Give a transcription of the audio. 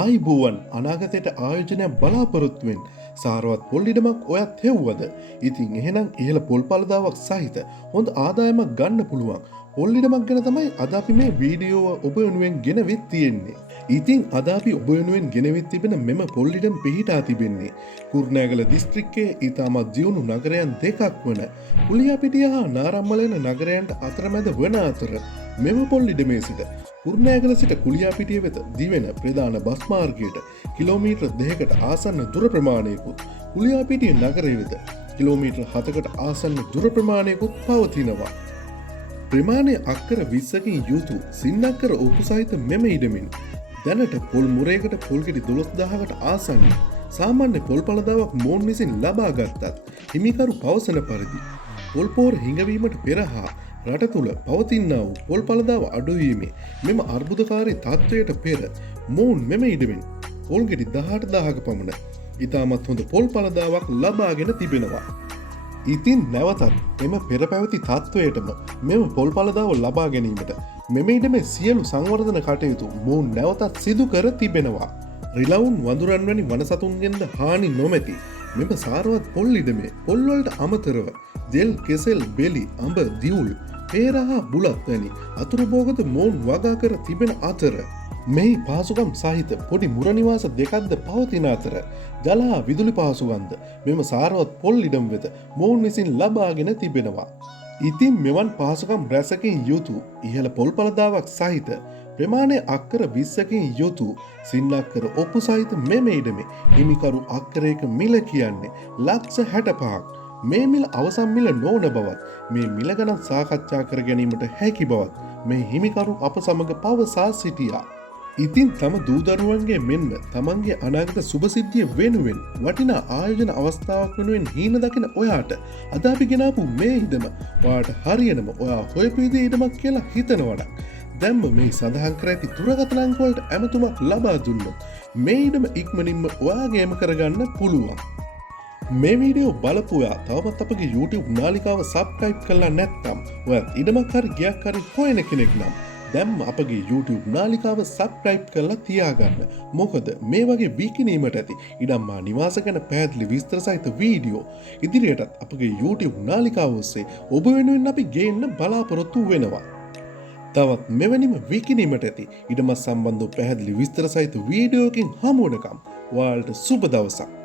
ආයිබෝවන් අනාගතයට ආයෝජනයක් බලාපොරොත්තුවෙන් සාරවත් පොල් ඉඩමක් ඔයත් හෙව්වද? ඉතින් එහෙනම් ඉහළ පොල් පළදාවක් සහිත හොඳ ආදායමක් ගන්න පුළුවන් පොල් ඉඩමක් ගැන තමයි අද අපි මේ වීඩියෝව ඔබ වෙනුවෙන් ගෙනවිත් තියෙන්නේ. ඉතින් අද අපි ඔබ වෙනුවෙන් ගෙනවිත් තිබෙන මෙම පොල් ඉඩම් පිහිටා තිබෙන්නේ කුරුණෑගල දිස්ත්‍රික්කයේ ඉතාමත් දියුණු නගරයන් දෙකක් වන කුලියාපිටිය හා නාරම්මලයන නගරයන්ට අතරමැද වන අතර මෙම පොල් ඉඩමේ සිට කුරුණෑගල සිට කුලියාපිටිය වෙත දිවෙන ප්‍රධාන බස් මාර්ගයට කිලෝමීටර් 2කට ආසන්න දුර ප්‍රමාණයකුත් කුලියාපිටිය නගරය වෙත කිලෝමීටර් 7කට ආසන්න දුර ප්‍රමාණයකුත් පවතිනවා. ප්‍රමාණය අක්කර 20කින් යුතු සින්නක්කර ඔප්පු සහිත මෙම ඉඩමින් දැනට පොල් මුරයකට පොල්ගෙඩි 12000කට ආසන්න සාමාන්‍ය පොල් පළදාවක් මොවුන් විසින් ලබා ගත්තත් හිමිකරු පවසන පරිදි පොල් පෝර හිඟවීමට පෙර හා රට තුළ පවතින්නා වූ පොල් පළදාව අඩුවීමේ මෙම අර්බුදකාරී තත්ත්වයට පෙර මොවුන් මෙම ඉඩමින් පොල්ගෙඩි 18000ක පමණ ඉතාමත් හොඳ පොල් පළදාවක් ලබාගෙන තිබෙනවා. ඉතින් නැවතත් එම පෙර පැවති තත්ත්වයටම මෙම පොල් පළදාව ලබා ගැනීමට මෙම ඉඩමේ සියලු සංවර්ධන කටයුතු මොවුන් නැවතත් සිදු කර තිබෙනවා. රිලවුන් වඳුරන් වැනි වනසතුන්ගෙන්ද හානි නොමැති මෙම සාරවත් පොල් ඉඩමේ පොල්වලට අමතරව දෙල් කෙසෙල් බෙලි අඹ දිවුල් පේරහා බුලත් වැනි අතුරුභෝගත මොවුන් වගා කර තිබෙන අතර මෙහි පහසුකම් සහිත පොඩි මුරනිවාස දෙකක්ද පවතින අතර ජල හා විදුලි පහසුකම්ද මෙම සාරවත් පොල් ඉඩම් වෙත මොවුන් විසින් ලබාගෙන තිබෙනවා. ඉතින් මෙවන් පහසුකම් රැසකින් යුතු ඉහළ පොල් පළදාවක් සහිත ප්‍රමාණය අක්කර 20කින් යුතු සින්නක්කර ඔප්පු සහිත මෙම ඉඩමේ හිමිකරු අක්කරයක මිල කියන්නේ ලක්ෂ 65ක්. මේ මිල අවසන් මිල නොවන බවත් මේ මිල ගණන් සාකච්ඡා කර ගැනීමට හැකි බවත් මේ හිමිකරු අප සමග පවසා සිටියා. ඉතින් තම දූදරුවන්ගේ මෙන්ම තමන්ගේ අනාගත සුභසිද්ධිය වෙනුවෙන් වටිනා ආයෝජන අවස්ථාවක් වෙනුවෙන් හීන දකින ඔයාට අද අපි ගෙනාපු මේ ඉඩම ඔයාට හරියනම ඔයා හොයපු විදිහේ ඉඩමක් කියලා හිතනවනම් දැන්ම මේ සඳහන් කර ඇති දුරකථන අංක වලට ඇමතුමක් ලබා දුන්නොත් මේ ඉඩම ඉක්මනින්ම ඔයාගේම කරගන්න පුළුවන්. මේ වීඩියෝ බලපු ඔයා තවමත් අපගේ YouTube නාලිකාව සබ්ස්ක්‍රයිබ් කරලා නැත්නම් ඔයත් ඉඩමක් හරි ගයක් හරි හොයන කෙනෙක් නම් දැන්ම අපගේ YouTube නාලිකාව සබ්ස්ක්‍රයිබ් කරලා තියාගන්න. මොකද මේ වගේ විකිණීමට ඇති ඉඩම් මා නිවාස ගැන පැහැදිලි විස්තර සහිත වීඩියෝ ඉදිරියටත් අපගේ YouTube නාලිකාව ඔස්සේ ඔබ වෙනුවෙන් අපි ගේන්න බලාපොරොත්තු වෙනවා. තවත් මෙවැනිම විකිණීමට ඇති ඉඩමත් සම්බන්ධව පැහැදිලි විස්තර සහිත වීඩියෝකින් හමු වෙනකම් ඔයාලට සුබ දවසක්.